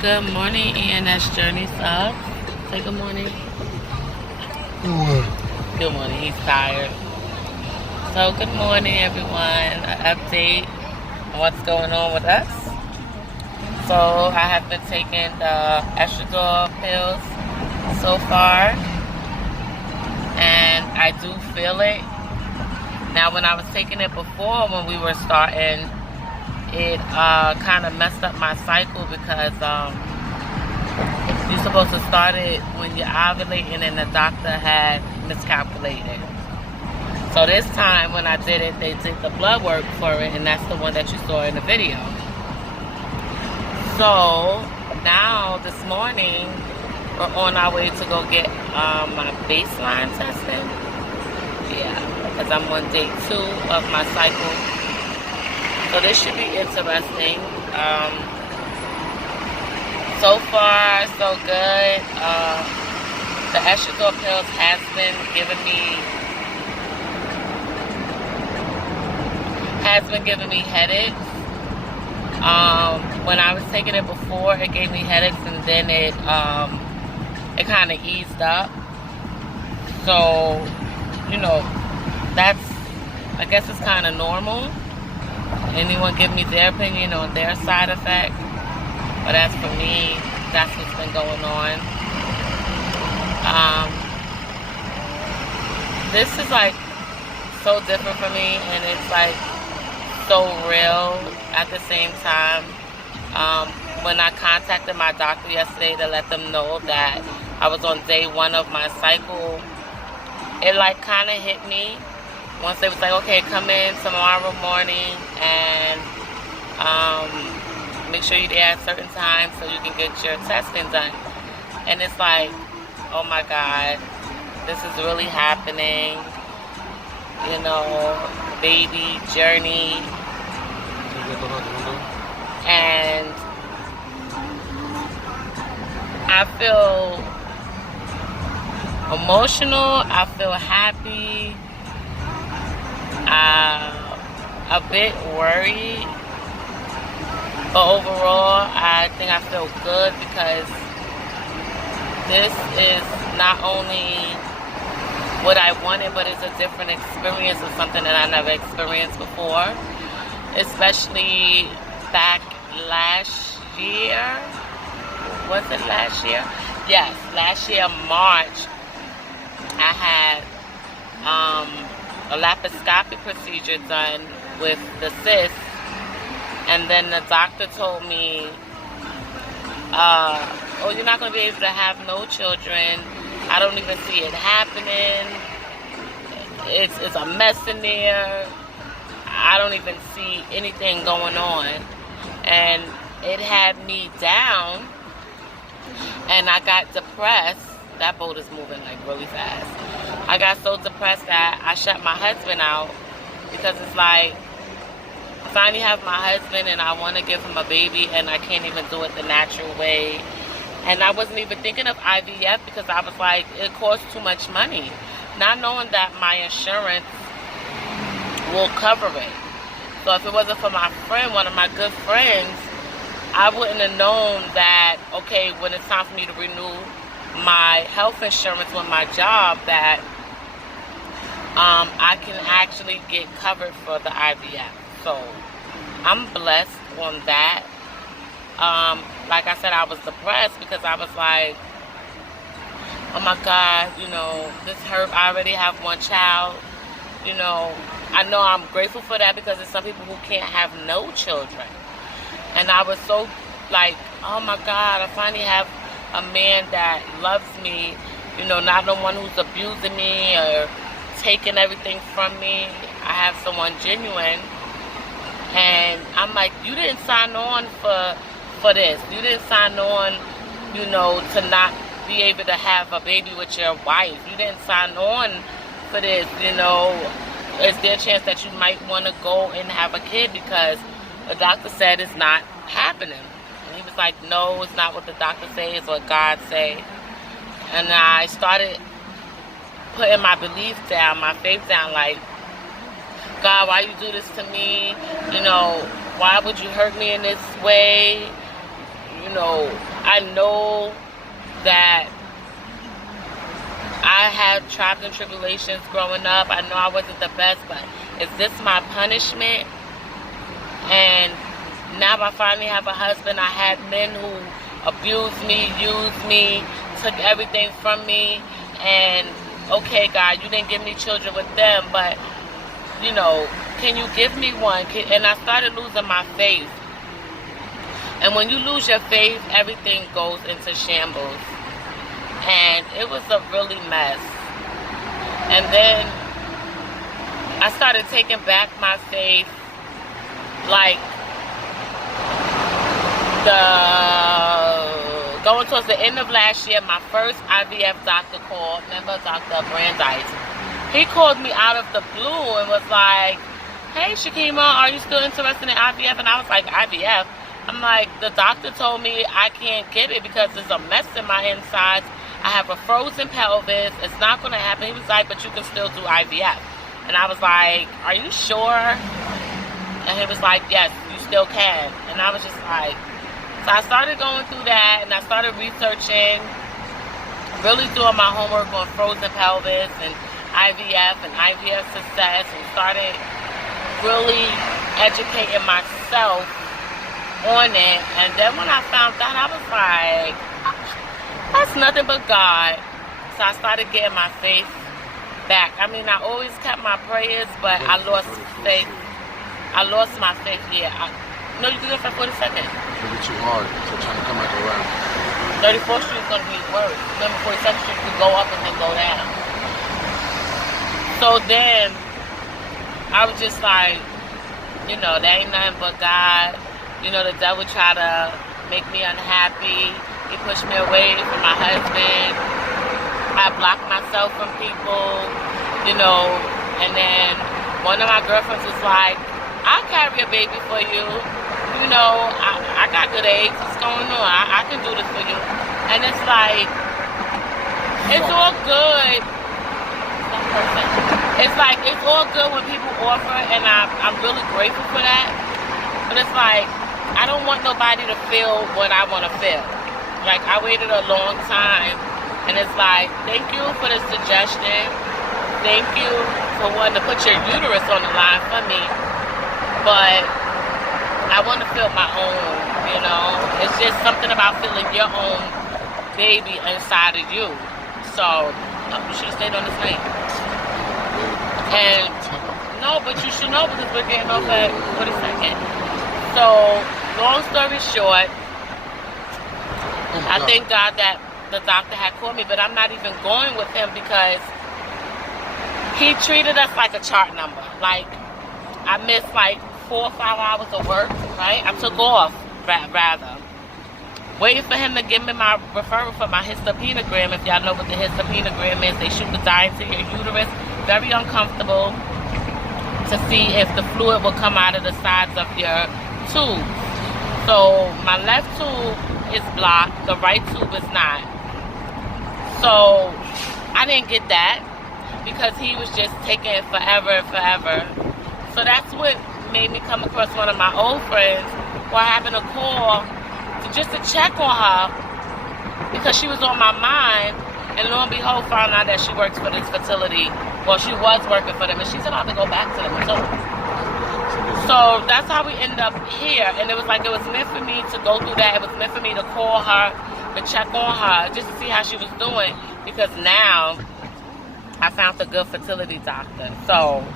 Good morning, ENS Journey Subs. Say good morning. Good morning. He's tired. So good morning, everyone. An update on what's going on with us. So I have been taking the estradiol pills so far, and I do feel it. Now, when I was taking it before, when we were starting, it kind of messed up my cycle because you're supposed to start it when you're ovulating, and the doctor had miscalculated. So this time when I did it, they did the blood work for it, and that's the one that you saw in the video. So now this morning, we're on our way to go get my baseline testing. Yeah, because I'm on day 2 of my cycle. So this should be interesting. So far, so good. The estradiol pills has been giving me headaches. When I was taking it before, it gave me headaches, and then it kind of eased up. So, I guess it's kind of normal. Anyone give me their opinion on their side effect? But as for me, that's what's been going on. This is like so different for me, and it's like so real at the same time. When I contacted my doctor yesterday to let them know that I was on day 1 of my cycle, it like kind of hit me once they was like, okay, come in tomorrow morning and make sure you're there at certain times so you can get your testing done. And it's like, oh my God, this is really happening. Baby journey. And I feel emotional. I feel happy. A bit worried. But overall, I think I feel good because this is not only what I wanted, but it's a different experience of something that I never experienced before. Especially back last year. Was it last year? Yes, last year, March, I had a laparoscopic procedure done with the cyst. And then the doctor told me, oh, you're not going to be able to have no children. I don't even see it happening. It's a mess in there. I don't even see anything going on. And it had me down. And I got depressed. That boat is moving like really fast. I got so depressed that I shut my husband out because it's like, I finally have my husband and I want to give him a baby and I can't even do it the natural way. And I wasn't even thinking of IVF because I was like, it costs too much money. Not knowing that my insurance will cover it. So if it wasn't for my friend, one of my good friends, I wouldn't have known that, okay, when it's time for me to renew my health insurance with my job, that I can actually get covered for the IVF. So I'm blessed on that. Like I said, I was depressed because I was like, oh my God, this hurt. I already have one child. I know I'm grateful for that because there's some people who can't have no children. And I was so like, oh my God, I finally have a man that loves me, not the one who's abusing me or taking everything from me. I have someone genuine. And I'm like, you didn't sign on for this. You didn't sign on, to not be able to have a baby with your wife. You didn't sign on for this, Is there a chance that you might want to go and have a kid because the doctor said it's not happening? And he was like, no, it's not what the doctor says, it's what God say. And I started putting my belief down, my faith down, like, God, why you do this to me? Why would you hurt me in this way? I know that I had trials and tribulations growing up. I know I wasn't the best, but is this my punishment? And now I finally have a husband. I had men who abused me, used me, took everything from me. And okay, God, you didn't give me children with them, but you know, can you give me one? And I started losing my faith. And when you lose your faith, everything goes into shambles. And it was a really mess. And then I started taking back my faith, like going towards the end of last year. My first IVF doctor called, remember Dr. Brandeis. He called me out of the blue and was like, hey Shakima, are you still interested in IVF? And I was like, IVF? I'm like, the doctor told me I can't get it because there's a mess in my insides. I have a frozen pelvis. It's not going to happen. He was like, but you can still do IVF. And I was like, are you sure? And he was like, yes, you still can. And I was just like, so I started going through that, and I started researching, really doing my homework on frozen pelvis and IVF and IVF success, and started really educating myself on it. And then when I found out, I was like, that's nothing but God. So I started getting my faith back. I mean, I always kept my prayers, but I lost faith. I lost my faith here. No, you can go for 42nd. It'll be too hard, so trying to come back around. 34th Street is going to be worse. Remember, 42nd Street could go up and then go down. So then, I was just like, you know, that ain't nothing but God. You know, the devil tried to make me unhappy. He pushed me away from my husband. I blocked myself from people, you know. And then one of my girlfriends was like, I'll carry a baby for you. You know, I got good eggs. What's going on? I can do this for you. And it's like, it's all good. It's like, it's all good when people offer, and I'm really grateful for that. But it's like, I don't want nobody to feel what I want to feel. Like, I waited a long time, and it's like, thank you for the suggestion. Thank you for wanting to put your uterus on the line for me. But I want to feel my own, you know. It's just something about feeling your own baby inside of you. So, you should have stayed on this lane. And, no, but you should know because we're getting off at 42nd. So, long story short, I thank God that the doctor had called me, but I'm not even going with him because he treated us like a chart number. Like, I missed like 4 or 5 hours of work, right? I took off, rather. Waiting for him to give me my referral for my histopenogram. If y'all know what the histopenogram is, they shoot the dye into your uterus. Very uncomfortable to see if the fluid will come out of the sides of your tube. So my left tube is blocked, the right tube is not. So I didn't get that because he was just taking it forever and forever. So that's what made me come across one of my old friends who I happened to call just to check on her because she was on my mind. And lo and behold, found out that she works for this fertility. Well, she was working for them, and she's about to go back to them too. So that's how we ended up here. And it was like it was meant for me to go through that. It was meant for me to call her, to check on her, just to see how she was doing. Because now I found a good fertility doctor. So,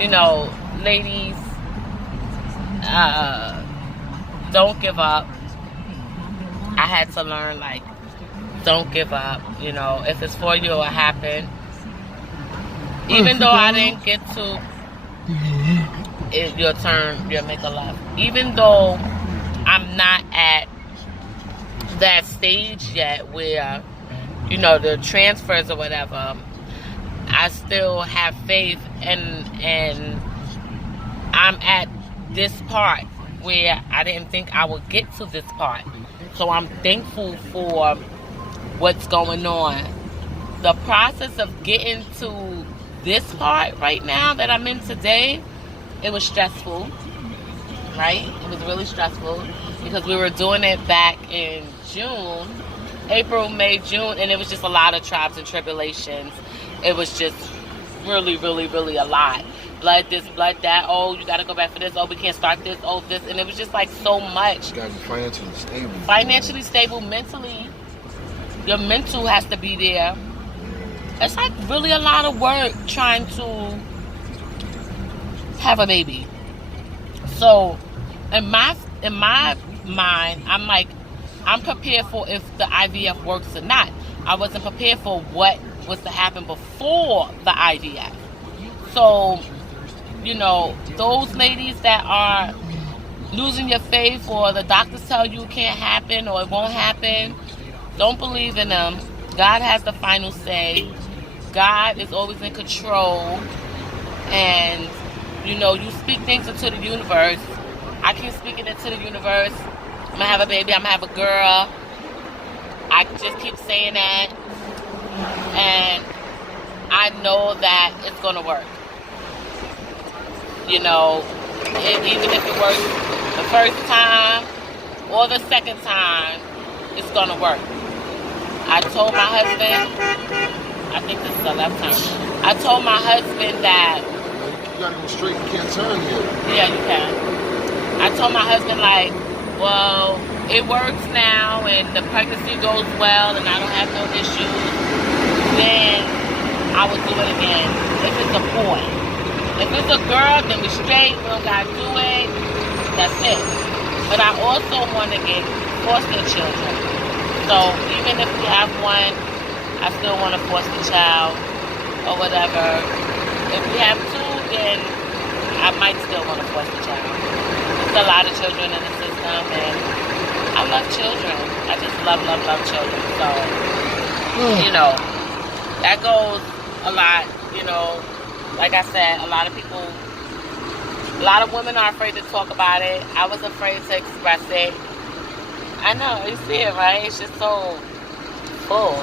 you know, ladies, don't give up. I had to learn, like, don't give up. You know, if it's for you, it'll happen. Even though I didn't get to it's your turn, you'll make a left. Even though I'm not at that stage yet where, you know, the transfers or whatever, I still have faith, and I'm at this part where I didn't think I would get to this part. So I'm thankful for what's going on. The process of getting to this part right now that I'm in today, it was stressful, right? It was really stressful. because we were doing it back in June, April, May, June, and it was just a lot of trials and tribulations. It was just really, really, really a lot. Blood this, blood that. Oh, you got to go back for this. Oh, we can't start this. Oh, this. And it was just like so much. You got to be financially stable. Financially stable, mentally. Your mental has to be there. It's like really a lot of work trying to have a baby. So in my mind, I'm like, I'm prepared for if the IVF works or not. I wasn't prepared for what was to happen before the IVF. So, you know, those ladies that are losing your faith, or the doctors tell you it can't happen or it won't happen, don't believe in them. God has the final say. God is always in control. And, you know, you speak things into the universe. I keep speaking into the universe. I'm going to have a baby. I'm going to have a girl. I just keep saying that. And I know that it's going to work. You know, even if it works the first time or the second time, it's going to work. I told my husband, I think this is the left time. I told my husband that... You got to go straight. You can't turn here. Yeah, you can. I told my husband, like, well, it works now and the pregnancy goes well and I don't have no issues, then I would do it again if it's a boy. If it's a girl, then we straight, we don't gotta do it, that's it. But I also want to get foster children. So even if we have one, I still want to foster child or whatever. If we have two, then I might still want to foster child. There's a lot of children in the system, and I love children. I just love children. So, you know, that goes a lot, you know. Like I said, a lot of women are afraid to talk about it. I was afraid to express it. I know, you see it, right? It's just so full.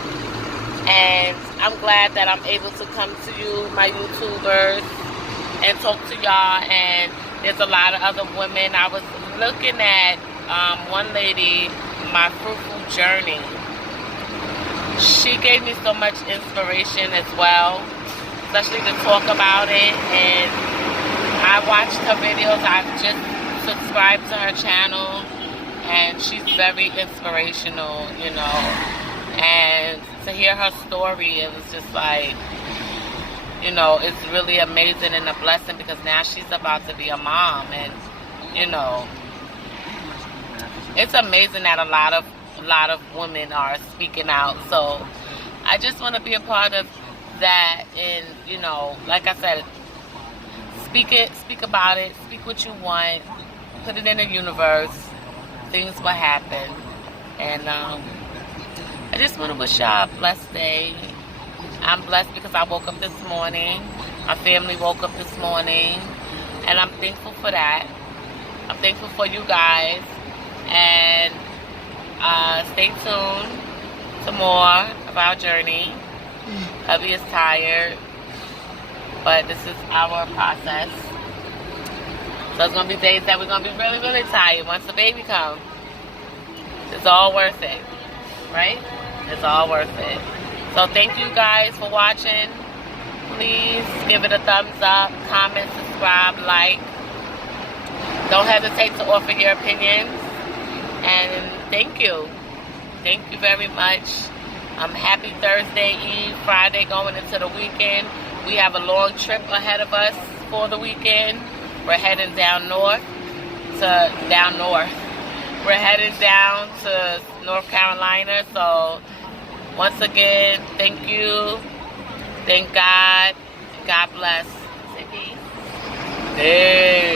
And I'm glad that I'm able to come to you, my YouTubers, and talk to y'all. And there's a lot of other women. I was looking at one lady, My Fruitful Journey. She gave me so much inspiration as well, especially to talk about it. And I watched her videos. I've just subscribed to her channel, and she's very inspirational, you know. And to hear her story, it was just like, you know, it's really amazing and a blessing, because now she's about to be a mom. And, you know, it's amazing that a lot of women are speaking out. So I just want to be a part of that. And, you know, like I said, speak about it, speak what you want, put it in the universe, things will happen. And I just want to wish y'all a blessed day. I'm blessed because I woke up this morning, my family woke up this morning, and I'm thankful for that. I'm thankful for you guys. And stay tuned to more of our journey. Hubby is tired, but this is our process. So it's going to be days that we're going to be really, really tired once the baby comes. It's all worth it, right? It's all worth it. So thank you guys for watching. Please give it a thumbs up, comment, subscribe, like. Don't hesitate to offer your opinions. And thank you. Thank you very much. Happy Thursday Eve, Friday going into the weekend. We have a long trip ahead of us for the weekend. We're heading down north. We're heading down to North Carolina. So once again, thank you. Thank God. God bless. Say peace. Hey.